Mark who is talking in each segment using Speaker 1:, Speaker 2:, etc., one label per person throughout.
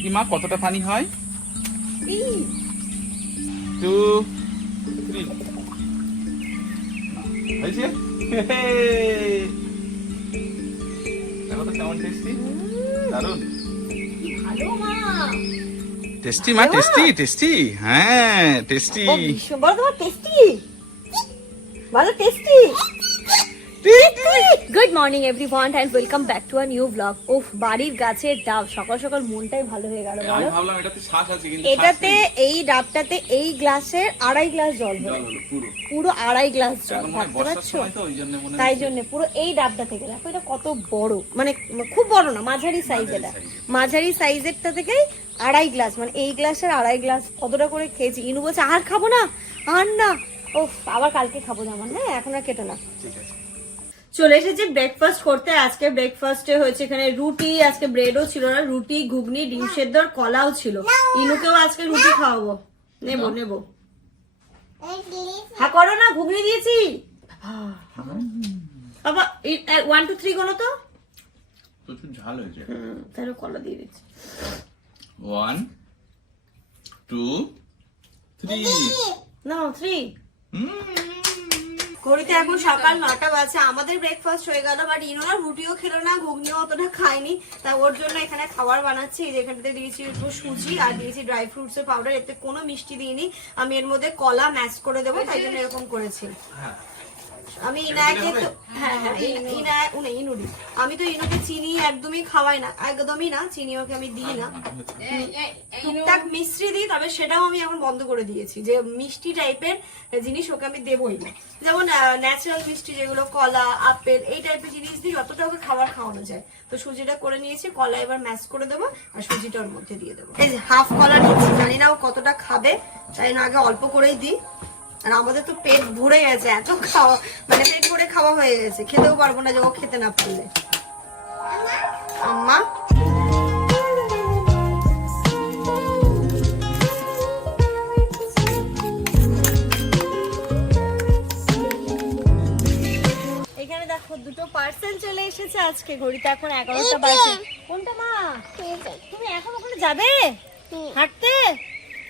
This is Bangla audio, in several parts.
Speaker 1: দেখি মা কতটা পানি হয়? Two three. হয়েছে? দেখো তো কেমন টেস্টি
Speaker 2: দারুণ মা।
Speaker 1: টেস্টি মা টেস্টি টেস্টি হ্যাঁ টেস্টি
Speaker 2: বড় টেস্টি ভালো tasty good morning everyone and welcome back to a new blog of বাড়ির গাছের ডাব। সকাল সকাল মনটাই ভালো হয়ে গেল
Speaker 1: এটাতে
Speaker 2: এই ডাবটাতে এই গ্লাসের আড়াই গ্লাস জল হলো
Speaker 1: পুরো।
Speaker 2: আড়াই গ্লাস জল ভাবতে পারছ? তাই জন্য পুরো এই ডাবটা থেকে দেখো এটা কত বড়। মানে খুব বড় না মাঝারি সাইজ এটা মাঝারি সাইজেরটা থেকেই আড়াই গ্লাস মানে এই গ্লাসের আড়াই গ্লাস কতটা করে খেয়েছি। ইনু বলছে আর খাব না আর না। ও আবার কালকে খাব যেমন হ্যাঁ? এখন আর কেটো না।
Speaker 1: ঠিক আছে।
Speaker 2: চলে এসেছি ব্রেকফাস্ট করতে। আজকে ব্রেকফাস্টে হয়েছে এখানে রুটি আজকে ব্রেডও ছিল না রুটি ঘুগনি ডিম সেদ্ধ আর কলাও ছিল। ইনুকেও আজকে রুটি খাওয়াবো। নেব নেব। হ্যাঁ করো না ঘুগনি দিয়েছি। বাবা ওয়ান টু থ্রি গোনো তো।
Speaker 1: প্রচুর ঝাল হয়েছে।
Speaker 2: হুম, তাহলে কলা দিয়ে দিচ্ছি।
Speaker 1: ওয়ান টু থ্রি
Speaker 2: না থ্রি ঘড়িতে এখন সকাল নটা বাজে, আমাদের ব্রেকফাস্ট হয়ে গেল বাট ইনোরা রুটিও খেলো না, ঘুগনিও অতটা খায়নি। তা ওর জন্য এখানে খাবার বানাচ্ছি, এই যে এখানটাতে দিয়েছি একটু সুজি আর দিয়েছি ড্রাই ফ্রুটসের পাউডার এতে কোনো মিষ্টি দিইনি। আমি এর মধ্যে কলা ম্যাচ করে দেবো, তাই জন্য এরকম করেছি। আমি ইনায়াকে তো হ্যাঁ হ্যাঁ ইন- উনি ইনুরি আমি তো ইনুকে চিনি একদমই খাওয়াই না একদমই না চিনি ওকে আমি দিই না। টুকটাক মিষ্টি দিই তবে সেটাও আমি এখন বন্ধ করে দিয়েছি যে মিষ্টি টাইপের জিনিস ওকে আমি দেবই না। যেমন ন্যাচারাল মিষ্টি যেগুলো কলা আপেল এই টাইপের জিনিস দিই যতটা ওকে খাবার খাওয়ানো যায়। তো সুজিটা করে নিয়েছি কলা এবার ম্যাশ করে দেবো আর সুজিটা ওর মধ্যে দিয়ে দেবো। এই যে হাফ কলা নিচ্ছি জানি না ও কতটা খাবে তাই না আগে অল্প করেই দিই। আর আমাদের তো পেট ভরে গেছে এত খাওয়া মানে পেট ভরে খাওয়া হয়ে গেছে খেতেও পারব না যে ও খেতে না পারলে। আম্মা? এখানে দেখো দুটো পার্সেল চলে এসেছে আজকে ঘড়িতে এখন এগারোটা বাজে। কোনটা মা? তুমি এখন ওখানে যাবে? হাঁটতে?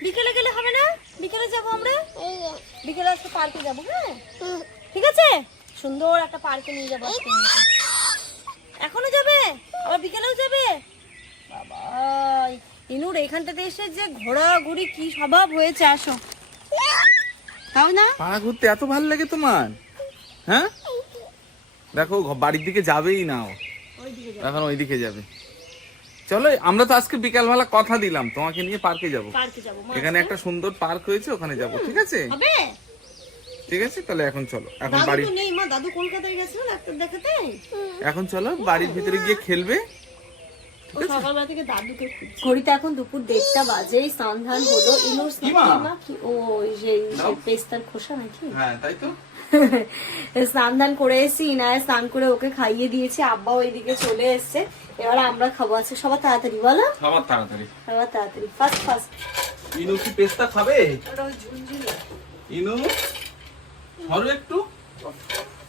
Speaker 2: বিকেলে গেলে হবে না? বিকেলে যাব আমরা? বিকেলে আজকে পার্কে যাব হ্যাঁ? ঠিক আছে? সুন্দর একটা পার্কে নিয়ে যাব আজকে। এখনও যাবে? আবার বিকেলেও যাবে? বাবা ইনুর এখানটাতে এসে যে ঘোরাঘুরি কি স্বভাব হয়েছে আসো। তাও না?
Speaker 1: পাড়া ঘুরতে এত ভালো লাগে তোমার? হ্যাঁ? দেখো বাড়ির দিকে যাবেই না ও। এখন ওইদিকে যাবে। চলো আমরা তো আজকে বিকালবেলা কথা দিলাম তোমাকে নিয়ে পার্কে যাব।
Speaker 2: পার্কে যাব
Speaker 1: এখানে একটা সুন্দর পার্ক হয়েছে ওখানে যাব ঠিক আছে?
Speaker 2: হবে?
Speaker 1: ঠিক আছে তাহলে এখন চলো এখন বাড়ি
Speaker 2: নেই মা দাদু কলকাতায় গেছিল ডাক্তার দেখাতে?
Speaker 1: এখন চলো বাড়ির ভিতরে গিয়ে খেলবে।
Speaker 2: সকালবেলা থেকে দাদুকে ঘড়িতে এখন দুপুর দেড়টা বাজে স্নান ধান হলো। ইনুর স্নান
Speaker 1: মা?
Speaker 2: মা কি? ও ওই যে পেস্তার খোসা নাকি?
Speaker 1: হ্যাঁ তাই তো।
Speaker 2: স্নান ধান করে এসেছি ইনায় স্নান করে ওকে খাইয়ে দিয়েছি আব্বা ওইদিকে চলে এসছে। এবার আমরা খাব আছে সবার তাড়াতাড়ি বলো।
Speaker 1: খাবার তাড়াতাড়ি।
Speaker 2: সবার তাড়াতাড়ি
Speaker 1: ইনু কি পেস্তা খাবে?
Speaker 2: ওটা
Speaker 1: ইনু ধরো একটু।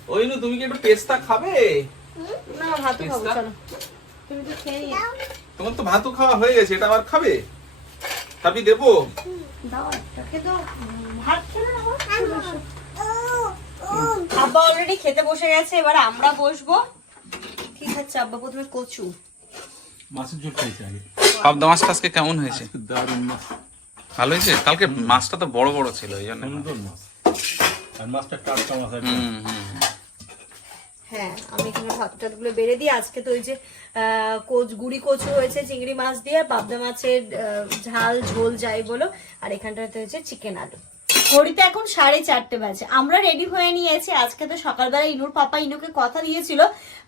Speaker 1: ও ইনু তুমি কি একটু পেস্তা খাবে?
Speaker 2: না ভাতও খাব চলো। তুমি তো খেয়ে নিও
Speaker 1: তোমার তো ভাতও খাওয়া হয়ে গেছে এটা আবার খাবে? খাবি দেবো।
Speaker 2: দাও একটা খেয়ে দাও। ভাত খেলে না বাবা? চলে এসো। আব্বা অলরেডি খেতে বসে গেছে এবার আমরা বসবো। ঠিক আছে আব্বা প্রথমে কচু।
Speaker 3: মাছের ঝোল খাইছে আগে।
Speaker 1: পাবদা মাছটা আজকে কেমন হয়েছে?
Speaker 3: দারুণ মাছ।
Speaker 1: ভালো হয়েছে? কালকে মাছটা তো বড় বড় ছিল এই জন্য।
Speaker 3: সুন্দর মাছ। আর মাছটা টাটকা মাছ একদম।
Speaker 2: হ্যাঁ আমি এখানে ভাত টাতগুলো বেড়ে দিই। আজকে তো ওই যে কোচ, গুড়ি কচু হয়েছে চিংড়ি মাছ দিয়ে, পাবদা মাছের ঝাল, ঝোল যাই বলো, আর এখানটাতে হয়েছে চিকেন আলু। ঘড়িতে এখন সাড়ে চারটে বাজে। আমরা রেডি হয়ে নিয়েছি। আজকে তো সকালবেলা ইনুর পাপা ইনুকে কথা দিয়েছিল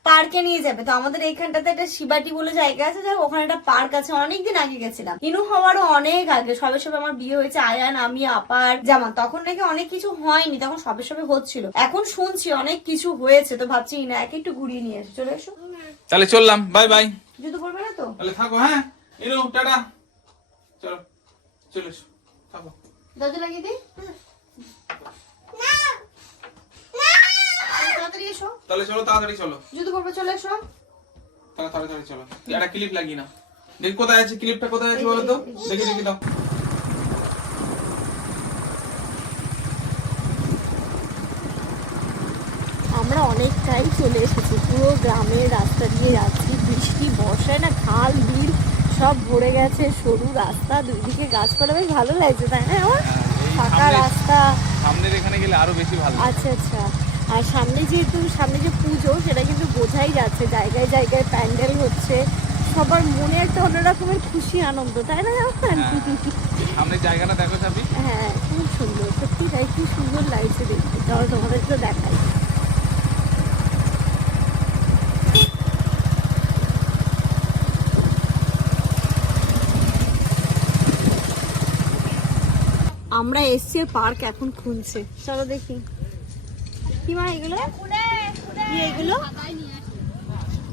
Speaker 2: পার্কে নিয়ে যাবে। তো আমাদের এখানটাতে একটা শিবাটি বলে জায়গা আছে। যাই ওখানে একটা পার্ক আছে। অনেকদিন আগে গেছিলাম। ইনু হওয়ারও অনেক আগে। সবে সবে আমার বিয়ে হয়েছে। আয়ান আমি আপার জামা। তখন নাকি অনেক কিছু হয়নি। তখন সবে সবে হচ্ছিল। এখন শুনছি অনেক কিছু হয়েছে। তো ভাবছি ইনায়াকে একটু ঘুরিয়ে নিয়ে এসে চলে এসো।
Speaker 1: তাহলে চললাম। বাই বাই
Speaker 2: জুতো পরবে না তো?
Speaker 1: তাহলে থাকো হ্যাঁ? ইনু টাটা। চলো। চলে এসো। থাকো।
Speaker 2: দরজা লাগিয়ে দিই তাড়াতাড়ি এসো।
Speaker 1: তাহলে চলো তাড়াতাড়ি চলো।
Speaker 2: জুতো পরবে চলে এসো।
Speaker 1: তাহলে তাড়াতাড়ি চলো। একটা ক্লিপ লাগিয়ে না দেখি কোথায় আছে ক্লিপটা কোথায় আছে বলো তো? দেখি দেখি দাও।
Speaker 2: আমরা অনেকটাই চলে এসেছি। পুরো গ্রামের রাস্তা দিয়ে যাচ্ছি। বৃষ্টি বর্ষায় না খাল বিল। সব ভরে গেছে সরু রাস্তা দুই দিকে গাছপালা বেশ ভালো লাগছে তাই না? আমার ফাঁকা রাস্তা।
Speaker 1: সামনের এখানে গেলে আরও বেশি ভালো
Speaker 2: আচ্ছা আচ্ছা। আর সামনে যেহেতু সামনে যে পুজো সেটা কিন্তু বোঝাই যাচ্ছে জায়গায় জায়গায় প্যান্ডেল হচ্ছে। সবার মনে একটা অন্যরকমের খুশি আনন্দ তাই না
Speaker 1: জায়গাটা দেখো
Speaker 2: হ্যাঁ খুব সুন্দর সত্যি তাই কি সুন্দর লাগছে দেখতে। তোমাদের তো দেখাই। আমরা এসছি পার্ক এখন খুলছে। চলো দেখি। কি মা এগুলো? কি এগুলো?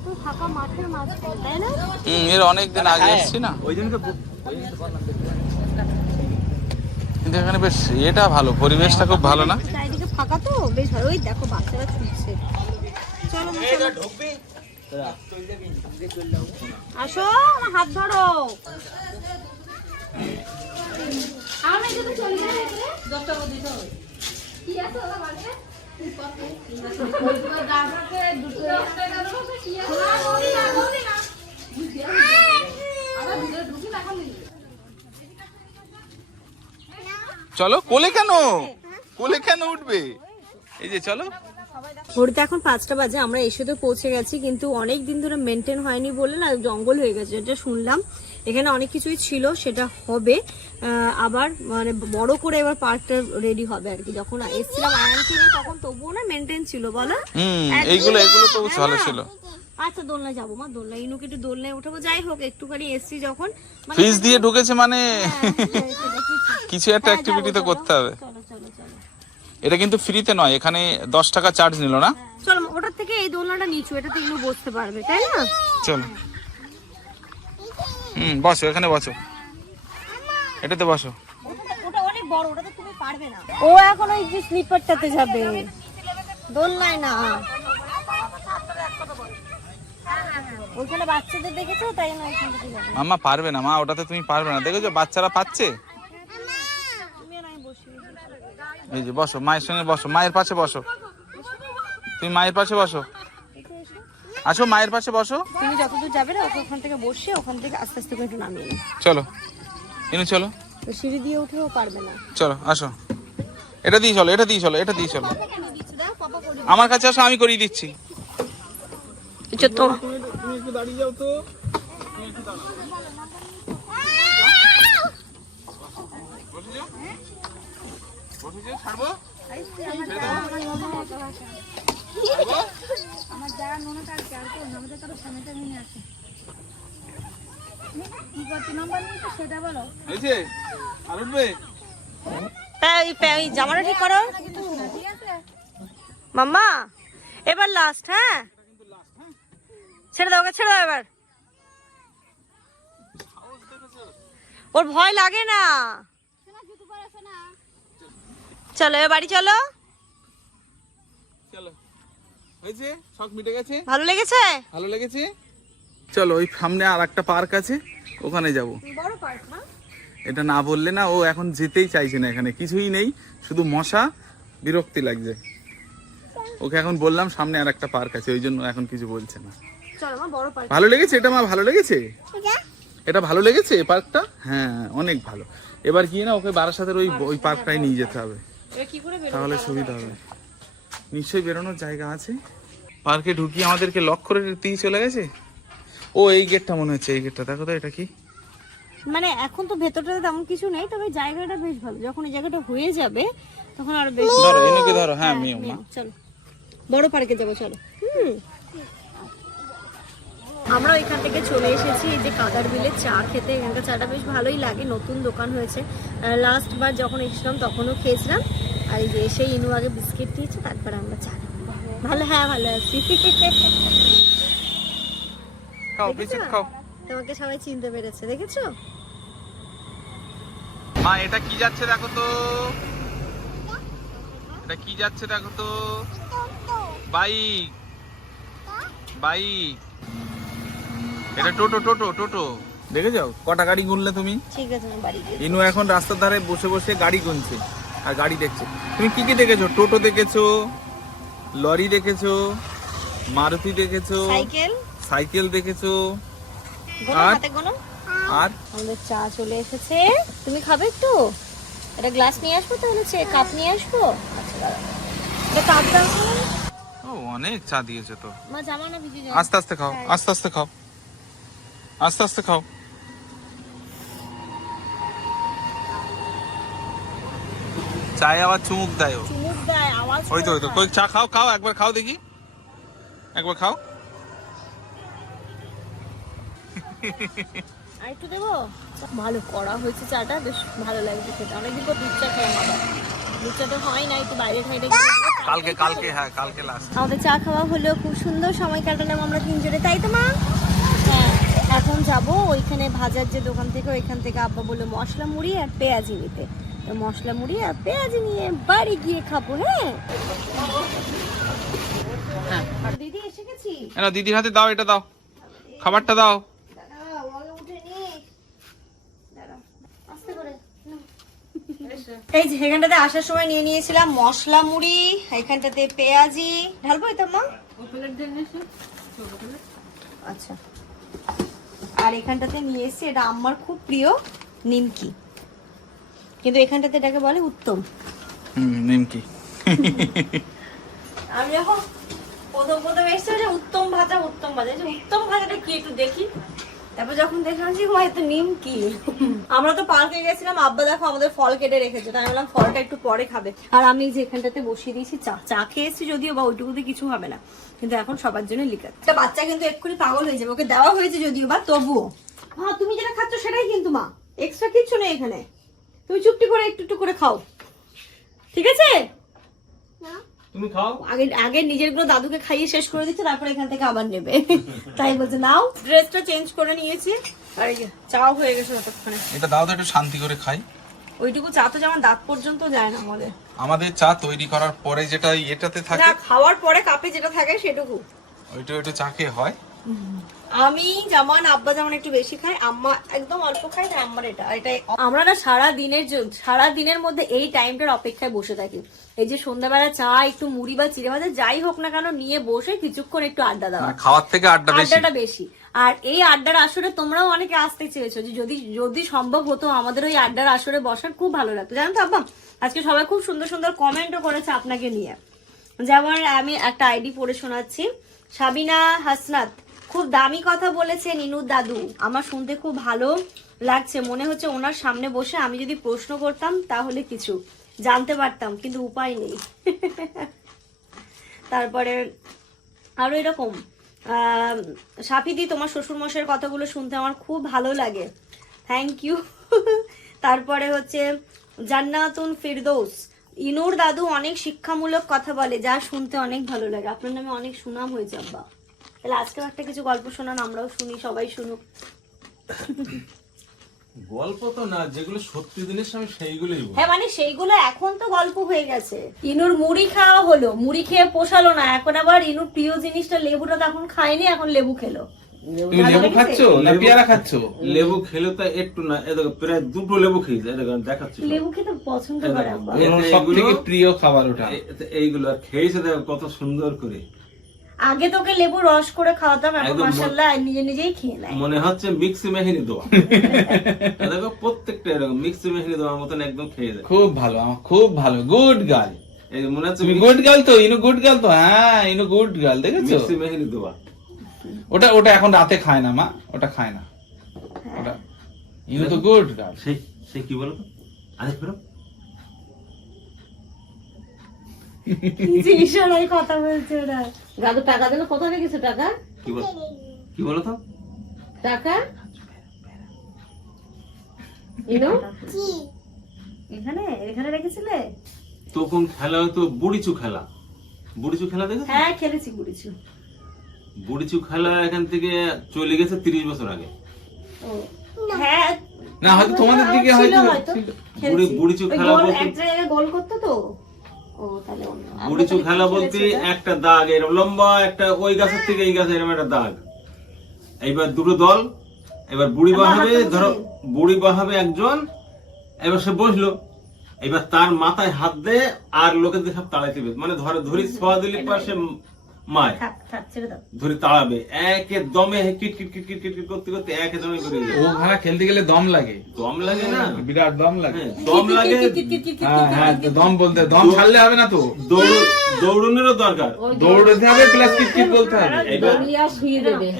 Speaker 2: তো ফাঁকা মাঠের মাঝখানে তাই না?
Speaker 1: হুম এর অনেকদিন আগে এসেছি না? ওই জন্য কিন্তু এখানে বেশ এটা ভালো পরিবেশটা খুব ভালো না?
Speaker 2: চারিদিকে ফাঁকা তো? বেশ ভালো। ওই দেখো বাচ্চারা ছুটছে চলো চলো। আসো আমার হাত ধরো।
Speaker 1: চলো কোলে কেন? কোলে কেন উঠবে? এই যে চলো।
Speaker 2: ঘড়িতে এখন পাঁচটা বাজে আমরা এসে তো পৌঁছে গেছি কিন্তু অনেক দিন ধরে মেনটেন হয়নি বলে না জঙ্গল হয়ে গেছে এটা শুনলাম। এখানে অনেক কিছুই ছিল সেটা হবে। আবার মানে বড় করে এবার পার্কটা রেডি হবে আর কি। যখন এসেছিলাম আয়ানকে নিয়ে তখন তবুও না মেনটেন ছিল বলো?
Speaker 1: এইগুলো এগুলো তো
Speaker 2: হ্যাঁ
Speaker 1: ভালো ছিল।
Speaker 2: আচ্ছা দোলনায় যাব মা দোলনায়। ইনুকে একটু দোলনায় উঠাবো। যাই হোক একটুখানি এসছি যখন। মানে
Speaker 1: ফিস দিয়ে ঢুকেছে মানে?
Speaker 2: হ্যাঁ, কিছু-
Speaker 1: একটা
Speaker 2: হ্যাঁ,
Speaker 1: অ্যাক্টিভিটি তো করতে হবে। এটা কিন্তু ফ্রিতে নয় এখানে দশ টাকা চার্জ নিল না?
Speaker 2: চলো ওটার থেকে এই দোলনাটা নিচু এটাতে ইনু বসতে পারবে তাই না?
Speaker 1: চলো। হুম বসো এখানে বসো। এটাতে বসো।
Speaker 2: ওটা অনেক বড় ওটাতে তুমি পারবে না। ও এখন ওই যে স্লিপারটাতে যাবে। দোলনায় না। ওইখানে বাচ্চাদের দেখেছ? তাই না
Speaker 1: মামা পারবে না মা ওটাতে তুমি পারবে না। দেখেছ? বাচ্চারা পাচ্ছে। এই যে বসো মায়ের সঙ্গে বসো। মায়ের পাশে বসো। তুমি মায়ের পাশে বসো। আসো মায়ের পাশে বসো।
Speaker 2: তুমি যতদূর যাবে না ওখান থেকে বসে ওখান থেকে আস্তে আস্তে করে একটু নামিয়ে
Speaker 1: চলো। ইনু চলো।
Speaker 2: সিঁড়ি দিয়ে উঠেও পারবে না।
Speaker 1: চলো আসো। এটা দিয়ে চলো এটা দিয়ে চলো এটা দিয়ে চলো। আমার কাছে আসো আমি করিয়ে দিচ্ছি।
Speaker 2: তো।
Speaker 1: তুমি একটু দাঁড়িয়ে যাও তো ছাড়বো হয়েছে আর উঠবে
Speaker 2: জামাটা ঠিক করো। মাম্মা এবার লাস্ট হ্যাঁ? ছেড়ে দাও ওকে ছেড়ে দাও এবার। ওর ভয় লাগে না। চলো এবার বাড়ি চলো।
Speaker 1: চলো। হয়েছে? শখ মিটে গেছে?
Speaker 2: ভালো লেগেছে?
Speaker 1: ভালো লেগেছে? চলো ওই সামনে আর একটা পার্ক আছে ওখানে যাব।
Speaker 2: বড় পার্ক না
Speaker 1: এটা না বললে না ও এখন যেতেই চাইছে না এখানে কিছুই নেই শুধু মশা বিরক্তি লাগছে। ওকে এখন বললাম সামনে আর একটা পার্ক আছে ওই জন্য এখন কিছু বলছে না।
Speaker 2: চলো মা বড় পার্ক।
Speaker 1: ভালো লেগেছে এটা মা? ভালো লেগেছে? এটা? ভালো লেগেছে পার্কটা? হ্যাঁ অনেক ভালো। এবার কি না ওকে বারাসাতের ওই ওই পার্কটাই নিয়ে যেতে হবে।
Speaker 2: এবার কি করে বেরোবো?
Speaker 1: তাহলে সুবিধা হবে। নিশ্চয়ই বেরোনোর জায়গা আছে। পার্কে ঢুকিয়ে আমাদেরকে লক করে দিয়ে চলে গেছে? ও এই গেটটা মনে হচ্ছে এই গেটটা দেখো তো এটা কি?
Speaker 2: মানে এখন তো ভেতরটাতে তেমন কিছু নেই তবে জায়গাটা বেশ ভালো। যখন এই জায়গাটা হয়ে যাবে তখন আরও বেশ
Speaker 1: ধরো এনুকে ধরো হ্যাঁ মেয়ে মা
Speaker 2: চলো। বড় পার্কে যাব চলো। হুম। আমরা ওইখান থেকে চলে এসেছি এই যে কাদার বিলে চা খেতে। এখানকার চাটা বেশ ভালোই লাগে নতুন দোকান হয়েছে। লাস্ট বার যখন এসেছিলাম তখনও খেয়েছিলাম। আর এই যে এসে ইনু আগে বিস্কিট দিয়েছে তারপরে আমরা চা। ভালো হ্যাঁ ভালো আছি।
Speaker 1: খাও বিস্কুট খাও।
Speaker 2: তোমাকে সবাই চিনতে পেরেছে দেখেছ?
Speaker 1: মা এটা কি যাচ্ছে দেখো তো? এটা কি যাচ্ছে দেখো তো? বাইক। বাইক। এটা টোটো টোটো টোটো। দেখে যাও কটা গাড়ি গুনলে তুমি?
Speaker 2: ঠিক আছে
Speaker 1: ইনু এখন রাস্তার ধারে বসে বসে গাড়ি গুনছে। আর গাড়ি দেখছে। তুমি কি কি দেখেছ? টোটো দেখেছ লরি দেখেছ মারুতি দেখেছ
Speaker 2: সাইকেল।
Speaker 1: সাইকেল দেখেছ। আর? আর?
Speaker 2: আমাদের চা চলে এসেছে। তুমি খাবে একটু? এটা গ্লাস নিয়ে আসব তাহলে চে কাপ নিয়ে আসব? আচ্ছা। এটা কাপ দাও।
Speaker 1: ও অনেক চা দিয়েছে তো।
Speaker 2: মা জামা না ভিজে যায়
Speaker 1: আস্তে আস্তে খাও আস্তে আস্তে খাও। আস্তে আস্তে খাও। চায়ে আবার চুমুক দেয় ও।
Speaker 2: চুমুক দেয় আওয়াজ
Speaker 1: ওই তো ওই তো। কই চা খাও খাও একবার খাও দেখি। একবার খাও।
Speaker 2: আর একটু দেবো? ভালো করা হয়েছে চাটা বেশ ভালো লাগছে খেতে। অনেকদিন পর দুধ চা খাই আমার দুধ চা তো হয় না একটু বাইরে খাইলে
Speaker 1: কালকে কালকে হ্যাঁ কালকে লাস্ট
Speaker 2: আমাদের চা খাওয়া হলো খুব সুন্দর। সময় কাটালাম আমরা তিনজনে। তাই তো মা? হ্যাঁ এখন যাব ওইখানে ভাজার যে দোকান থেকে ওইখান থেকে আব্বা বলল মশলা মুড়ি আর পেঁয়াজি নিতে। মশলা মুড়ি আর পেঁয়াজি নিয়ে বাড়ি গিয়ে খাব হ্যাঁ? আর দিদি এসে গেছি
Speaker 1: দিদির হাতে দাও এটা দাও। খাবারটা দাও।
Speaker 2: এই যে এখানটাতে আসার সময় নিয়ে নিয়েছিলাম মশলা মুড়ি এখানটাতে পেঁয়াজি। ঢালবো এটা মা? আচ্ছা। আর এখানটাতে নিয়ে এসেছি এটা আমার খুব প্রিয় নিমকি। কিন্তু এখানটাতে এটাকে বলে উত্তম।
Speaker 1: হুম নিমকি
Speaker 2: আমি যখন প্রথম প্রথম এসেছি যে উত্তম ভাজা উত্তম ভাজা যে উত্তম ভাজাটা কি একটু দেখি। তারপর যখন দেখলাম যে ভাই তো নিম কি? আমরা তো পার্কে গেছিলাম আব্বা দেখো আমাদের ফল কেটে রেখেছে। তাই আমি বললাম ফলটা একটু পরে খাবে। আর আমি যে এখানটাতে বসিয়ে দিয়েছি চা চা খেয়েছি যদিও বা ওইটুকুতে কিছু হবে না। কিন্তু এখন সবার জন্য লিখা একটা বাচ্চা কিন্তু এক্ষুনি পাগল হয়ে যাবে ওকে দেওয়া হয়েছে যদিও বা তবুও। হ্যাঁ তুমি যেটা খাচ্ছ সেটাই কিন্তু মা। এক্সট্রা কিচ্ছু নেই এখানে। তুমি চুপটি করে একটু একটু করে খাও। ঠিক আছে?
Speaker 3: তুমি খাও।
Speaker 2: আগে আগে নিজেরগুলো দাদুকে খাইয়ে শেষ করে দিচ্ছে তারপরে এখান থেকে আবার নেবে। তাই বলছে নাও। ড্রেসটা চেঞ্জ করে নিয়েছি। আর এই চাও হয়ে গেছে ততক্ষণে।
Speaker 1: এটা দাও তো একটু শান্তি করে খাই।
Speaker 2: ওইটুকু চা তো যেমন দাঁত পর্যন্ত যায় না আমাদের।
Speaker 1: আমাদের চা তৈরি করার পরে যেটা এটাতে থাকে
Speaker 2: না খাওয়ার পরে কাপে যেটা থাকে সেটুকু।
Speaker 1: ওইটা একটু চা খেয়ে হয়।
Speaker 2: আমি যেমন আব্বা যেমন একটু বেশি খাই আম্মা একদম অল্প খাই তাই আমার এটা আর এটা আমরা না সারা দিনের সারা দিনের মধ্যে এই টাইমটার অপেক্ষায় বসে থাকি। এই যে সন্ধ্যাবেলা চা একটু মুড়ি বা চিড়ে ভাজা যাই হোক না কেন নিয়ে বসে কিছুক্ষণ একটু আড্ডা দেওয়া।
Speaker 1: মানে খাওয়ার থেকে আড্ডা বেশি।
Speaker 2: আড্ডাটা বেশি। আর এই আড্ডার আসরে তোমরাও অনেকে আসতে চেয়েছো যে যদি যদি সম্ভব হতো আমাদের ওই আড্ডার আসরে বসার খুব ভালো লাগতো। জানো তো আব্বা আজকে সবাই খুব সুন্দর সুন্দর কমেন্টও করেছে আপনাকে নিয়ে। যেমন আমি একটা আইডি পড়ে শোনাচ্ছি সাবিনা হাসনাত। খুব দামি কথা বলেছে নিনুর দাদু। আমার শুনতে খুব ভালো লাগছে। মনে হচ্ছে ওনার সামনে বসে আমি যদি প্রশ্ন করতাম, তাহলে কিছু জানতে পারতাম, কিন্তু উপায় নেই। তারপরে আরও এরকম। সাফিদি, তোমার শ্বশুর মশাইয়ের কথাগুলো শুনতে আমার খুব ভালো লাগে। থ্যাংক ইউ তারপরে হচ্ছে জান্নাতুন ফিরদৌস। ইনুর দাদু অনেক শিক্ষামূলক কথা বলে, যা শুনতে অনেক ভালো লাগে। আপনার নামে অনেক সুনাম হয়েছে, আব্বা। তাহলে আজকেও একটা কিছু গল্প শোনান আমরাও শুনি সবাই শুনুক।
Speaker 3: গল্প তো না যেগুলো সত্যি জিনিস আমি সেইগুলোই বলি।
Speaker 2: হ্যাঁ মানে সেইগুলো এখন তো গল্প হয়ে গেছে। ইনুর মুড়ি খাওয়া হলো মুড়ি খেয়ে পোষালো না এখন আবার ইনুর প্রিয় জিনিসটা লেবুটা তখন খায়নি এখন লেবু খেলো।
Speaker 1: তুমি লেবু খাচ্ছো না পেয়ারা খাচ্ছো।
Speaker 3: লেবু খেলে তো একটু না এ দেখো প্রায় দুটো লেবু খেয়েছে এটা দেখাচ্ছি
Speaker 2: লেবু খেতে পছন্দ করে
Speaker 3: দেখো,
Speaker 1: সব থেকে প্রিয় খাবার ওটা।
Speaker 3: এইগুলো আর খেয়েছে দেখো কত সুন্দর করে।
Speaker 2: আগে তোকে লেবু রস করে খাওয়াতাম এখন মাসাল্লাহ নিজে নিজেই খেয়ে নেয়।
Speaker 3: মনে হচ্ছে মিক্সি মেহিনি দোয়া। দেখো প্রত্যেকটা এরকম মিক্সি মেহিনি দেওয়ার মতন একদম খেয়ে যায়।
Speaker 1: খুব ভালো আমার খুব ভালো গুড গার্ল
Speaker 3: এই মনে হচ্ছে
Speaker 1: গুড গার্ল তো ইনু গুড গার্ল তো? হ্যাঁ ইনু গুড গার্ল দেখেছ?
Speaker 3: মিক্সি মেহিনি দোয়া।
Speaker 1: ওটা ওটা এখন রাতে খায় না মা ওটা খায় না। ওটা ইনু তো গুড গার্ল
Speaker 3: সেই সেই কি বলো ফেরো
Speaker 2: কি যে ইশারায় কথা বলছে ওরা? দাদু টাকা দিলে? কোথায় রেখেছে টাকা?
Speaker 3: কি বলো কি বলো তো?
Speaker 2: টাকা? ইনো? এখানে? এখানে রেখেছিলে?
Speaker 3: তখন খেলা হতো বুড়িচু খেলা। বুড়িচু খেলা দেখেছ?
Speaker 2: হ্যাঁ খেলেছি বুড়িছু
Speaker 3: বুড়িচু খেলা এখান থেকে চলে গেছে তিরিশ বছর আগে।
Speaker 2: হ্যাঁ।
Speaker 1: না হয়তো তোমাদের দিকে হয়তো
Speaker 3: বুড়িচু খেলা
Speaker 2: এক জায়গায় গোল করতো তো? ও তাহলে
Speaker 3: খেলা বলতে একটা দাগ এরকম লম্বা একটা ওই গাছের থেকে এই গাছে এরকম একটা দাগ। এইবার দুটো দল এবার বুড়ি বাহাবে ধরো বুড়ি বাহাবে একজন এবার সে বসল। এবার তার মাথায় হাত দে আর লোকেদের সব তাড়াইতে মানে ধরে ধরি ছোয়া দিলি পাশে মায় ধরে তাড়াবে একে দমে কিট কিট কিট কিট করতে করতে একে দমে করে
Speaker 1: ও খেলা খেলতে গেলে দম লাগে
Speaker 3: দম লাগে না
Speaker 1: বিরাট দম লাগে
Speaker 3: হ্যাঁ, দম লাগে
Speaker 1: হ্যাঁ হ্যাঁ দম বলতে দম ছাড়লে হবে না তো
Speaker 3: দৌড় দৌড়ানোরও দরকার
Speaker 1: দৌড়তে হবে প্লাস কিট কিট বলতে হবে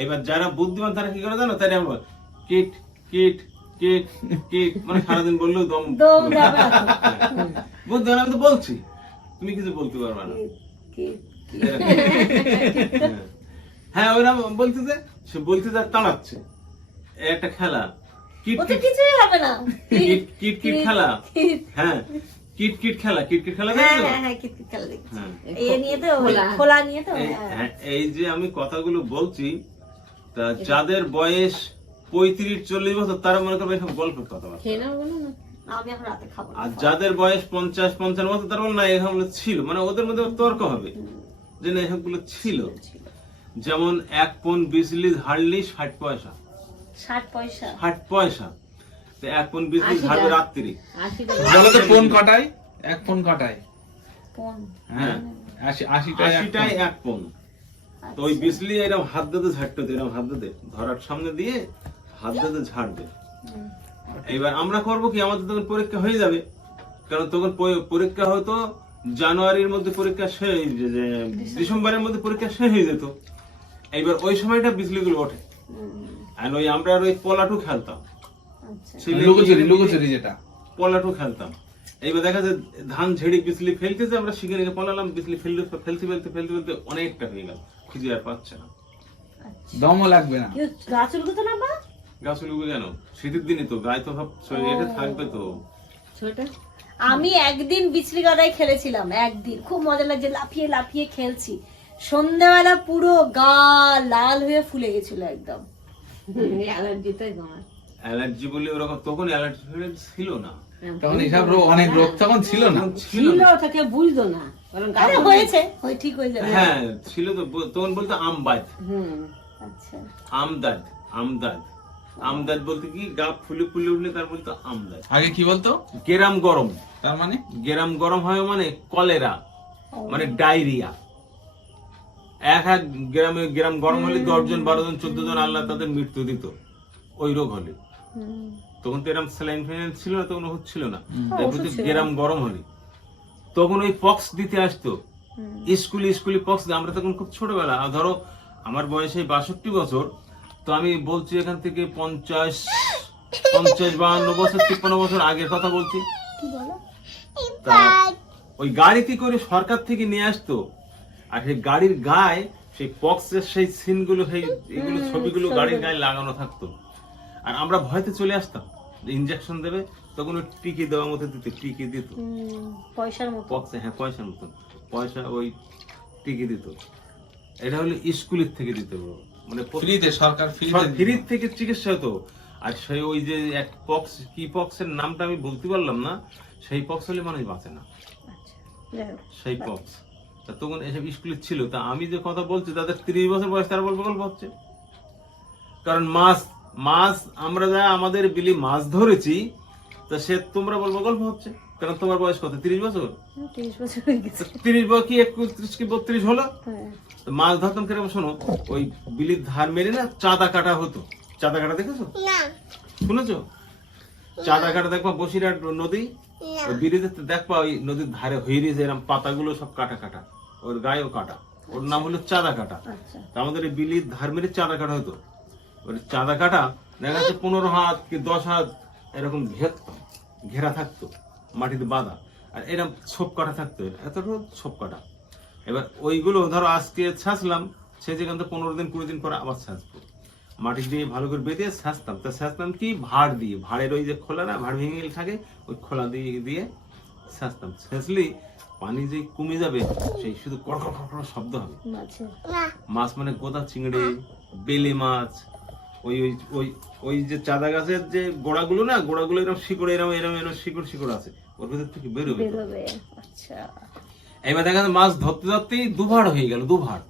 Speaker 3: এবার যারা বুদ্ধিমান তারা কি করে জানো তারা আমরা কিট কিট কিট কিট মানে সারাদিন বললেও দম। বুদ্ধিমান আমি তো বলছি তুমি কিছু বলতে পারবে না হ্যাঁ ওইরকম বলতেছে সে বলতেছে আর টানাচ্ছে এই একটা খেলা। কিট
Speaker 2: ও তো
Speaker 3: কিট।
Speaker 2: কিছুই হবে না।
Speaker 3: কিট কিট কিট খেলা। হ্যাঁ কিট কিট খেলা। কিট কিট খেলা
Speaker 2: হ্যাঁ হ্যাঁ হ্যাঁ কিতকিত খেলা দেখছি।
Speaker 3: হ্যাঁ।
Speaker 2: নিয়ে তো
Speaker 4: খোলা।
Speaker 2: খোলা নিয়ে তো
Speaker 3: এই-
Speaker 2: হ্যাঁ।
Speaker 3: হ্যাঁ, এই যে আমি কথাগুলো বলছি তা যাদের বয়স পঁয়ত্রিশ চল্লিশ বছর তারা মনে করবে এসব গল্পের কথা
Speaker 4: খেয়ে নাও বলো না।
Speaker 2: না, আমি এখন রাতে খাব না।
Speaker 3: আর যাদের বয়স পঞ্চাশ পঞ্চান্ন বছর তারা বলে না এসবগুলো ছিল। মানে ওদের মধ্যে তর্ক হবে। যে না ছিল যেমন এক পন বিজলি হারলি ষাট পয়সা।
Speaker 2: ষাট পয়সা।
Speaker 3: ষাট পয়সা। তো এক পন বিজলি ঝাড়বে রাত্রি।
Speaker 4: আশি
Speaker 1: বলো তো ফোন কাটায়? এক ফোন কাটায়? হ্যাঁ আশি আশিটায় এক
Speaker 3: পন। তো ওই বিজলি এরকম হাত দিতে ঝাড়তে এরকম হাত দিতে ধরার সামনে দিয়ে হাত দিতে ঝাড়বে এবার আমরা করব কি আমাদের তখন পরীক্ষা হয়ে যাবে। কারণ তখন পরীক্ষা হতো জানুয়ারির মধ্যে পরীক্ষা শেষ যে- যে ডিসেম্বরের মধ্যে পরীক্ষা শেষ হয়ে যেত। এইবার ওই সময়টা বিজলিগুলো ওঠে। আর ওই আমরা আর ওই পলাটু খেলতাম।
Speaker 2: আচ্ছা।
Speaker 1: লুকোচুরি লুকোচুরি যেটা।
Speaker 3: পলাটু খেলতাম। এইবার দেখা যায় ধান ঝেড়ে বিজলি ফেলতেছে আমরা শিখে রেখে পলালাম বিজলি ফেলতে ফেলতে ফেলতে ফেলতে ফেলতে অনেকটা হয়ে গেল। খুঁজে আর পাচ্ছে না।
Speaker 1: দমও লাগবে না।
Speaker 2: গাছ উলকোতো না বা
Speaker 3: গাছ উলুবে কেন? শীতের দিনে তো গায়ে তো ভাব শরীরে থাকবে তো।
Speaker 4: ছোটা
Speaker 2: আমি একদিন বিচলি গাদায় খেলেছিলাম একদিন। খুব মজা লাগছে লাফিয়ে লাফিয়ে খেলছি। সন্ধ্যাবেলা পুরো গা লাল হয়ে ফুলে গেছিল একদম।
Speaker 4: অ্যালার্জি তাই তোমার
Speaker 3: অ্যালার্জি বলে ওরকম তখন অ্যালার্জি ছিল না।
Speaker 1: তখন এসব রোগ অনেক রোগ তখন ছিল না।
Speaker 3: ছিল না।
Speaker 4: তাকে বুঝতো না। কারণ
Speaker 2: আরে হয়েছে হয়ে ঠিক হয়ে যাবে।
Speaker 3: হ্যাঁ ছিল তো তখন বলতো আমবাদ।
Speaker 4: হুম।
Speaker 2: আচ্ছা।
Speaker 3: আমদাদ আমদাদ। আমদাদ বলতে কি গা ফুলে ফুলে উঠলে তার বলতো আমদাদ
Speaker 1: আগে কি বলতো?
Speaker 3: গেরাম গরম।
Speaker 1: তার মানে?
Speaker 3: গেরাম গরম হয় মানে কলেরা মানে ডায়রিয়া। এক এক গ্রামে গ্রাম গরম হলে দশ জন বারো জন চোদ্দ জন আল্লাহ তাদের মৃত্যু দিত। ওই রোগ হলে। তখন তো এরকম স্যালাইন ফ্যালাইন ছিল না তখন হচ্ছিল না। গ্রাম গরম হলে। তখন ওই পক্স দিতে আসতো। স্কুলে স্কুলে পক্স আমরা তখন খুব ছোটবেলা আর ধরো আমার বয়স এই বাষট্টি বছর তো আমি বলছি এখান থেকে পঞ্চাশ পঞ্চাশ বাহান্ন বছর তিপ্পান্ন বছর আগের কথা বলছি। তা ওই গাড়িতে করে সরকার থেকে নিয়ে আসতো? আর সেই গাড়ির গায়ে সেই পক্সের সেই সিনগুলো সেই এগুলো ছবিগুলো গাড়ির গায়ে লাগানো থাকতো। আর আমরা ভয়তে চলে আসতাম। ইনজেকশন দেবে তখন ওই টিকি দেওয়ার মতো দিত টিকি দিত।
Speaker 2: পয়সার মতো।
Speaker 3: পক্সে হ্যাঁ পয়সার মতো। পয়সা ওই টিকি দিত। এটা হলো স্কুলের থেকে দিতে দিত। মানে
Speaker 1: ফ্রিতে সরকার ফ্রিতে
Speaker 3: ফ্রি থেকে চিকিৎসা হতো। আর সেই ওই যে এক পক্স কি পক্সের নামটা আমি বলতে পারলাম না সেই পক্স হলে মানুষ বাঁচে না।
Speaker 2: আচ্ছা।
Speaker 3: সেই পক্স। তা তখন এসব স্কুলে ছিল। তা আমি যে কথা বলছি তাদের ত্রিশ বছর বয়স তারা বলব গল্প হচ্ছে। কারণ মাছ মাছ আমরা যা আমাদের বিলি মাছ ধরেছি তা সে তোমরা বলব গল্প হচ্ছে। কারণ তোমার বয়স কত? তিরিশ বছর?
Speaker 2: তিরিশ বছর হয়ে গেছে।
Speaker 3: তিরিশ বছর কি একত্রিশ কি বত্রিশ হলো?
Speaker 2: হ্যাঁ।
Speaker 3: মাছ ধরতাম কীরকম শোনো? ওই বিলির ধার মেরে না চাঁদা কাটা হতো। চাঁদা কাটা দেখেছ? শুনেছো? চাঁদা কাটা দেখবা বসিরহাট নদী বিলিতে দেখবা ওই নদীর ধারে হয়ে রয়েছে এরকম পাতাগুলো সব কাটা কাটা। ওর গায়েও কাটা। ওর নাম হলো চাঁদা কাটা।
Speaker 2: আচ্ছা।
Speaker 3: আমাদের এই বিলির ধার মেরে চাঁদা কাটা হতো। ওই চাঁদা কাটা দেখা যাচ্ছে পনেরো হাত কি দশ হাত এরকম ঘেরতাম ঘেরা থাকতো মাটিতে বাঁধা। আর এরকম ছোপ কাটা থাকতো। এতটুকু ছোপ কাটা। এবার ওইগুলো ধরো আজকে ছাঁচলাম সেই যেখান থেকে পনেরো দিন কুড়ি দিন পরে আবার ছাঁচবো। মাটি দিয়ে ভালো করে বেঁধে ছাঁচতাম। তা ছাঁচতাম কি? ভাড় দিয়ে। ভাড়ের ওই যে খোলা না ভাড় ভেঙে গেলে থাকে ওই খোলা দিয়ে দিয়ে ছাঁচতাম। ছেঁচলি পানি যে কমে যাবে সেই শুধু কড় কড় কড় কড় শব্দ হবে। মাছ। মানে গোদা চিংড়ি বেলে মাছ ওই ওই ওই ওই যে চাঁদা গাছের যে গোড়াগুলো না গোড়াগুলো এরকম শিকড় এরকম এরকম এরকম শিকড় শিকড় আছে। ওর ভিতর থেকে বেরোবে
Speaker 2: বেরোবে আচ্ছা।
Speaker 3: এবার দেখা যাচ্ছে মাছ ধরতে ধরতেই দুভাড় হয়ে গেল দুভাড়।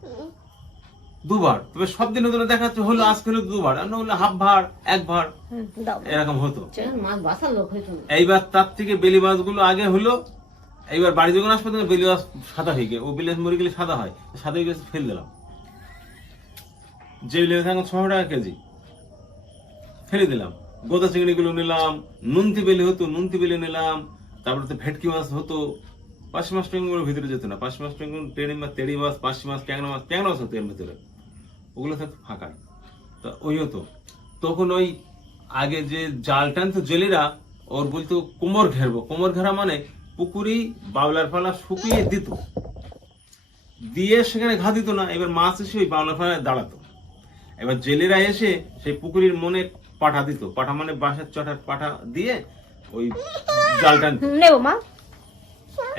Speaker 3: দুবার তবে সব দিন ওদের দেখাচ্ছে হলো আজকে হলো দুবার আর না হলো হাফ ভাড় এক
Speaker 2: দাও।
Speaker 3: এরকম হতো। এইবার তার থেকে বেলি মাছগুলো আগে হলো এইবার বাড়ি যখন আসবে তখন বেলি মাছ সাদা হয়ে গেছে ও বেলি মাছ মরে গেলে সাদা হয় সাদা হয়ে গেছে ফেল দিলাম। যে বেলি মাছ এখন ছশো টাকা কেজি ফেলে দিলাম। গোদা চিংড়ি গুলো নিলাম নুনতি বেলি হতো নুনতি বেলি নিলাম তারপরে তো ভেটকি মাছ হতো পাঁচশি মাছ ভিতরে যেত না। পাঁচশি মাছ ট্যাঙ্গুলো টেড়ি মাছ তেড়ি মাছ পাঁচশি মাছ ট্যাংরা মাছ ট্যাংরা মাছ হতো এর ভিতরে। ওগুলো থাকতো ফাঁকা। তা ওই হতো। তখন ওই আগে যে জাল টানতো জেলেরা, ওর বলতো কোমর ঘেরবো। কোমর ঘেরা মানে পুকুরি বাবলার ফালা শুকিয়ে দিত। দিয়ে সেখানে ঘা দিত না, এবার মাছ এসে ওই বাবলার ফালায় দাঁড়াতো। এবার জেলেরা এসে সেই পুকুরির মনে পাঠা দিত। পাঠা মানে বাঁশের চটার পাঠা দিয়ে ওই জাল টানতো।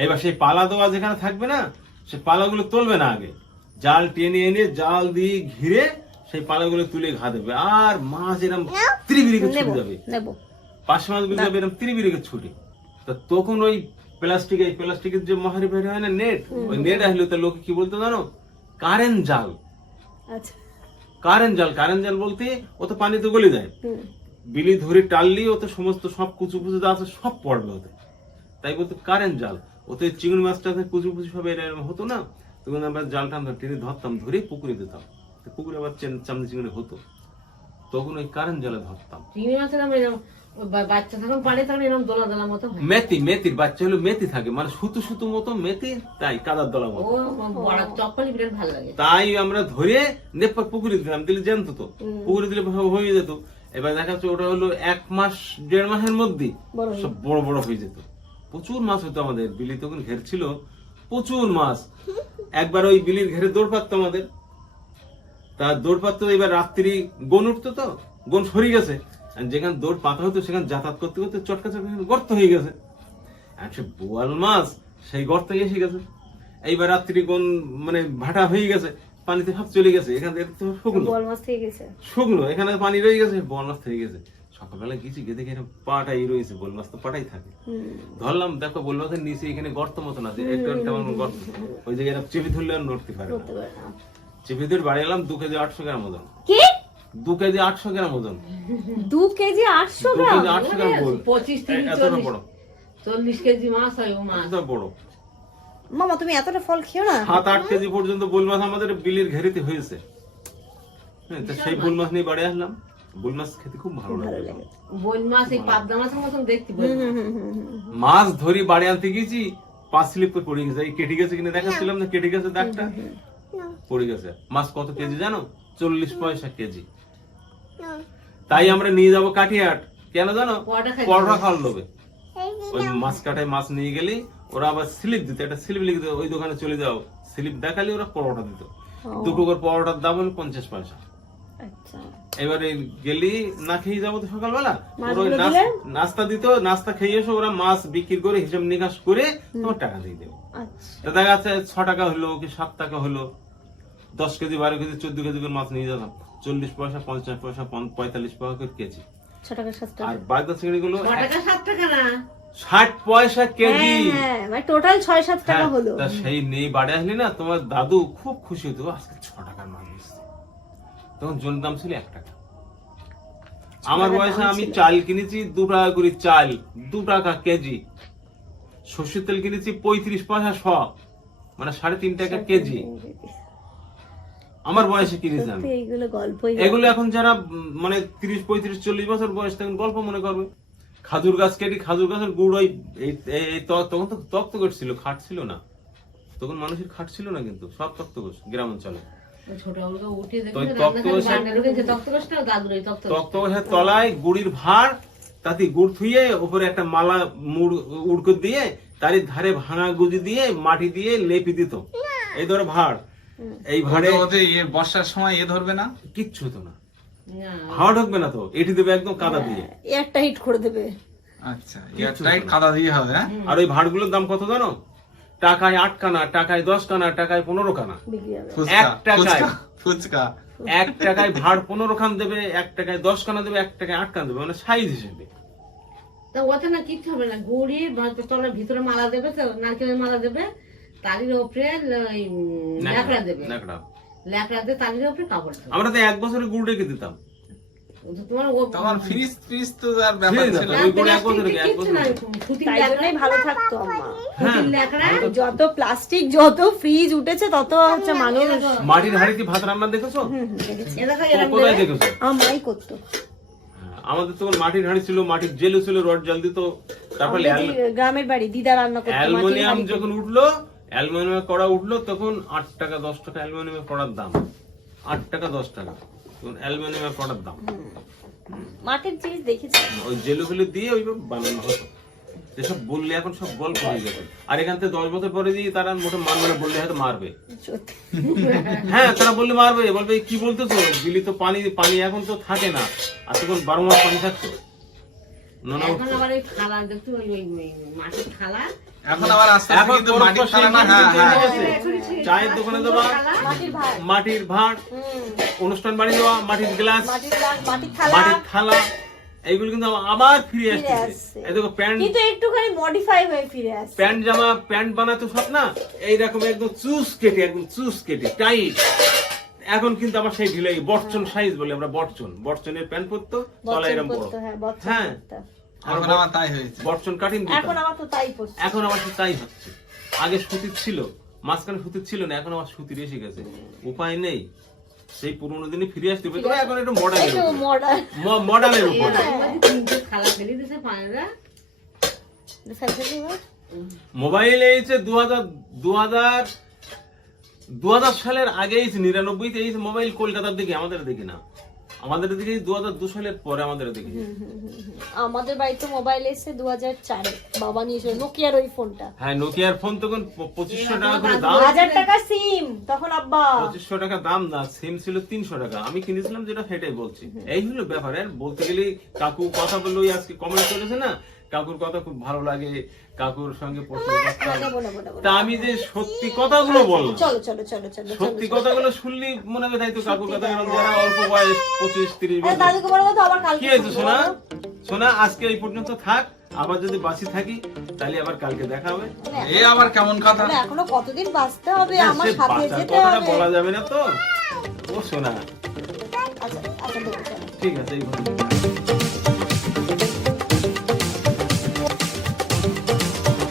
Speaker 3: এবার সেই পালা দেওয়া যেখানে থাকবে না সেই পালাগুলো তুলবে না আগে। জাল টেনে এনে জাল দিয়ে ঘিরে সেই পালাগুলো তুলে ঘা দেবে। আর মাছ এরকম ত্রিবিরিকে ছুটে যাবে। পাঁচ মাছগুলো যাবে এরকম ত্রিবিরিকে ছুটে তা তখন ওই প্লাস্টিক এই প্লাস্টিকের যে মাহারি বের হয় না নেট ওই নেট আসলে তো লোকে কি বলতো জানো? কারেন্ট জাল।
Speaker 2: আচ্ছা।
Speaker 3: কারেন্ট জাল কারেন্ট জাল বলতে ও তো পানিতে গলে যায়। বিলি ধরে টানলি ওতে সমস্ত সব কুচু কুচু যা আছে সব পড়বে ওতে। তাই বলতো কারেন্ট জাল। ওতে চিংড়ি মাছটা কুচু কুচু সব এরকম হতো না তখন আমরা জাল টানতাম টেনে ধরতাম ধরে পুকুরে দিতাম। তো পুকুরে আবার চামড়ি চিংড়ি হতো। তখন ওই কারেন্ট জালে ধরতাম।
Speaker 4: চিংড়ি মাছের আমরা এরকম ওই বা- বাচ্চা যখন পারে তখন এরকম দোলা দোলা মতো
Speaker 3: মেথি মেথির বাচ্চা হলো মেথি থাকে মানে সুতো সুতো মতো মেথি তাই কাদার দলা
Speaker 4: ও
Speaker 3: মতো
Speaker 4: বড় বিরাট ভালো লাগে।
Speaker 3: তাই আমরা ধরে নেপার পুকুরে দিলাম দিলে জানতো তো। পুকুরে দিলে হয়ে যেত। এবার দেখা যাচ্ছে ওটা হলো এক মাস দেড় মাসের মধ্যে সব বড় বড় হয়ে যেত। প্রচুর মাছ হতো আমাদের। বিলি তখন ঘের ছিল প্রচুর মাছ। একবার ওই বিলির ঘেরে দৌড় পারতো আমাদের। তা দৌড় পারতো এবার রাত্রি গন উঠতো তো গন সরে গেছে। আর যেখানে দৌড় পাতা হতো সেখানে যাতায়াত করতে করতে চটকা চটকা গর্ত হয়ে গেছে। আর সে বোয়াল মাছ সেই গর্তে এসে গেছে। এইবার রাত্রি কোন মানে ভাটা হয়ে গেছে পানিতে ভাব চলে গেছে। এখান থেকে শুকনো। শুকনো এখানে পানি রয়ে গেছে বোয়াল মাছ থেকে গেছে। সকালবেলা গেছি গিয়ে দেখি এরকম পাটাই রয়েছে বল মাছ তো পাটাই থাকে। ধরলাম দেখো বল মাছের নিচে এখানে গর্ত মতন আছে একটু একটা গর্ত। ওই জায়গায় চেপে ধরলে আর নড়তে পারে না। চেপে ধরে বাড়ি এলাম দু কেজি আটশো গ্রাম ওজন।
Speaker 2: কি?
Speaker 3: দু কেজি আটশো গ্রাম ওজন।
Speaker 2: দু কেজি আটশো গ্রাম?
Speaker 3: আটশো গ্রাম বল।
Speaker 4: পঁচিশ তিরিশ
Speaker 3: এতটা
Speaker 4: চল্লিশ।
Speaker 3: বড়।
Speaker 4: চল্লিশ কেজি মাছ হয় ও মাছ।
Speaker 3: বড়।
Speaker 2: মামা তুমি এতটা ফল খেও না?
Speaker 3: সাত আট কেজি পর্যন্ত বোল মাছ আমাদের বিলির ঘেরিতে হয়েছে। হ্যাঁ, তা সেই বোল মাছ নিয়ে বাড়ি আসলাম। বোল মাছ খেতে খুব ভালো লাগে।
Speaker 4: বোন মাছ এই পাবদা মাছের মতন দেখতে মাছ।
Speaker 3: ধরি বাড়ি আনতে গেছি পাঁচ স্লিপ করে পড়ে গেছে। এই কেটে গেছে কিনা দেখাচ্ছিলাম না কেটে গেছে দাগটা? পড়ে গেছে। মাছ কত কেজি জানো? চল্লিশ পয়সা কেজি। তাই আমরা নিয়ে যাব কাঠিয়াট। কেন জানো?
Speaker 4: পরোটা
Speaker 3: খাওয়ার লোভে। ওই মাছ কাটায় মাছ নিয়ে গেলি ওরা আবার স্লিপ দিত একটা স্লিপ লিখে দিত ওই দোকানে চলে যাও। স্লিপ দেখালে ওরা পরোটা দিত। দুটো করে পরোটার দাম হলো পঞ্চাশ পয়সা। এবারে গেলি না খেয়ে যাব তো সকালবেলা? নাস্তা দিত নাস্তা খেয়ে এসে ওরা মাছ বিক্রি করে হিসাব নিকাশ করে তোমার টাকা দিয়ে দেবে।
Speaker 2: আচ্ছা।
Speaker 3: দেখা যাচ্ছে ছ টাকা হলো কি সাত টাকা হলো। দশ কেজি বারো কেজি চোদ্দ কেজি করে মাছ নিয়ে যেতাম চল্লিশ পয়সা পঞ্চাশ পয়সা পঁয়তাল্লিশ পয়সা করে কেজি। আর বাগদা চিংড়ি গুলো
Speaker 4: ছ টাকা সাত টাকা না?
Speaker 3: ষাট পয়সা কেজি।
Speaker 2: হ্যাঁ হ্যাঁ মানে টোটাল ছয় সাত টাকা
Speaker 3: হ্যাঁ,
Speaker 2: হলো।
Speaker 3: সেই নেই বাড়ি আসলি না তোমার দাদু খুব খুশি হতো আজকে ছ টাকার মাছ তখন জন দাম ছিল এক টাকা। আমার বয়সে আমি চাল কিনেছি দু টাকা করে চাল দু টাকা কেজি। সর্ষের তেল কিনেছি পঁয়ত্রিশ পয়সা শ মানে সাড়ে তিন টাকা কেজি। আমার বয়সে কিনেছি আমি। এগুলো এখন যারা মানে তিরিশ পঁয়ত্রিশ চল্লিশ বছর বয়স তখন গল্প মনে করবে। খাজুর গাছ কেটে খাজুর গাছের গুড় ওই তখন তো তক্ত ছিল খাট ছিল না। তখন মানুষের খাট ছিল না কিন্তু সব তক্ত গ্রাম অঞ্চলে। তলায় গুড়ির ভাড় তাতে গুড় থুয়ে উপরে একটা মালা মুড় উড়কো দিয়ে তারই ধারে ভাঙা গুজি দিয়ে মাটি দিয়ে লেপি দিত। এই ধরো ভাড়। এই ভাড়ে
Speaker 1: ইয়ে বর্ষার সময় এ ধরবে না?
Speaker 3: কিচ্ছু হতো না। হাওয়া ঢুকবে না তো। এটি দেবে একদম কাদা দিয়ে।
Speaker 2: একটা হিট করে দেবে।
Speaker 1: আচ্ছা কাদা দিয়ে হবে হ্যাঁ?
Speaker 3: আর ওই ভাড়গুলোর দাম কত জানো? টাকায় আট কানা টাকায় দশ কানা টাকায় পনেরো
Speaker 1: ফুচকা
Speaker 3: এক টাকায়।
Speaker 1: ফুচকা
Speaker 3: এক টাকায় ভাড় পনেরো খান দেবে এক টাকায় দশ কানা দেবে এক টাকায় আট কানা দেবে মানে সাইজ হিসেবে।
Speaker 4: তা ওতে না কিচ্ছু হবে না গুড়ি তলার ভিতরে মালা দেবে তো নারকেলের মালা দেবে তারই ওপরে ওই ন্যাকড়া দেবে।
Speaker 3: ন্যাকড়া।
Speaker 4: ল্যাকড়াতে তালির উপরে কাপড়
Speaker 3: আমরা তো এক বছরে গুড় রেখে দিতাম।
Speaker 4: তোমার ও
Speaker 1: তোমার ফ্রিজ ফ্রিজ তো আর ব্যাপার ছিল
Speaker 3: ওই করে এক বছর এক বছর
Speaker 4: নাই,
Speaker 3: আগে।
Speaker 4: সুতির
Speaker 2: তাই জন্যই ভালো থাকতো আম্মা
Speaker 4: সুতির ল্যাকড়া,
Speaker 2: যত প্লাস্টিক যত ফ্রিজ উঠেছে তত হচ্ছে মানুষ
Speaker 3: মাটির হাড়িতে ভাত রান্না দেখেছ?
Speaker 4: এ দেখো
Speaker 3: কো-
Speaker 4: এরম
Speaker 3: কোথায় দেখেছ?
Speaker 2: আমাই করতো।
Speaker 3: আমাদের তখন মাটির হাড়ি ছিল মাটির জেলু ছিল রড জল দিত। তারপরে
Speaker 2: গ্রামের বাড়ি দিদা রান্না করতো মাটির
Speaker 3: অ্যালুমিনিয়াম যখন উঠল অ্যালুমিনিয়ামের কড়া উঠল তখন আট টাকা দশ টাকা অ্যালুমিনিয়ামের কড়ার দাম। আট টাকা দশ টাকা। অ্যালুমিনিয়ামের কড়ার দাম।
Speaker 2: মাটির জিনিস দেখেছি।
Speaker 3: ওই জেলু ফেলু দিয়ে ওইভাবে বানানো হতো। যেসব বললে এখন সব গল্প হয়ে যাবে। আর এখান থেকে দশ বছর পরে তারা মোটে মানবে না বললে হয়তো মারবে। হ্যাঁ তারা বললে মারবে। বলবে কি বলতেছো দিল্লি তো পানি পানি এখন তো থাকে না। আর তখন বারো মাস পানি থাকতো। নোনা
Speaker 4: এখন আবার
Speaker 1: আস্তে আস্তে কিন্তু মাটির থালা না হ্যাঁ হ্যাঁ।
Speaker 3: চায়ের দোকানে দেওয়া
Speaker 2: মাটির
Speaker 3: ভাঁড়। অনুষ্ঠান বাড়ি দেওয়া মাটির গ্লাস
Speaker 2: মাটির থালা।
Speaker 3: এইগুলো কিন্তু আবার ফিরে আসছে। এই দেখো প্যান্ট
Speaker 2: কিন্তু একটুখানি মডিফাই হয়ে ফিরে আসছে।
Speaker 3: প্যান্ট জামা প্যান্ট বানাতো সব না এইরকম একদম চুস কেটে একদম চুস কেটে টাইট এখন কিন্তু আবার সেই ঢিলাই বটচন সাইজ বলে আমরা বটচন বটচনের প্যান্ট পরতো তলা এরকম বড়।
Speaker 2: হ্যাঁ
Speaker 3: হ্যাঁ।
Speaker 1: এখন আমার তাই হয়েছে।
Speaker 3: কাটিং
Speaker 2: এখন আমার তো তাই পড়ছে
Speaker 3: এখন আবার তো তাই হচ্ছে। আগে সুতির ছিল মাঝখানে সুতির ছিল না এখন আবার সুতির এসে গেছে। উপায় নেই। সেই পুরোনো দিনে ফিরে আসতে হবে। তবে এখন একটু মডার্নের উপরে।
Speaker 4: আমাদের ফেলে দিছে পানিরা
Speaker 3: মোবাইল এইছে দু হাজার দু হাজার দু হাজার সালের আগে নিরানব্বইতে এইছে মোবাইল কলকাতার দিকে আমাদের দিকে না। আমাদের দিকে দু হাজার দু সালের পরে আমাদের দিকে
Speaker 2: আমাদের বাড়িতে মোবাইল এসে দু হাজার চারে বাবা নিয়েছিল নোকিয়ার ওই ফোনটা
Speaker 3: হ্যাঁ নোকিয়ার ফোন তখন পঁচিশশো টাকা করে দাম।
Speaker 2: হাজার টাকা সিম তখন আব্বা।
Speaker 3: পঁচিশশো টাকা দাম না সিম ছিল তিনশো টাকা। আমি কিনেছিলাম যেটা সেটাই বলছি। এই হলো ব্যাপার। আর বলতে গেলে কাকু কথা বলল আজকে কমেন্ট করেছে না কাকুর কথা খুব ভালো লাগে কাকুর সঙ্গে। তা আমি যে সত্যি কথাগুলো বললাম।
Speaker 2: চলো চলো চলো চলো চলো
Speaker 3: সত্যি কথাগুলো শুনলি মনে হবে তাই তো কাকুর কথা যারা অল্প বয়স পঁচিশ তিরিশ বছর। কি হয়েছে সোনা? সোনা আজকে এই পর্যন্ত থাক। আবার যদি বাসি থাকি তাহলে আবার কালকে দেখা হবে।
Speaker 1: এ আবার কেমন কথা?
Speaker 2: মানে এখনও কতদিন বাঁচতে হবে? আমার সাথে যেতে
Speaker 3: কথাটা
Speaker 2: হবে।
Speaker 3: বলা যাবে না তো। ও সোনা।
Speaker 2: আচ্ছা আচ্ছা
Speaker 3: ঠিক আছে। এই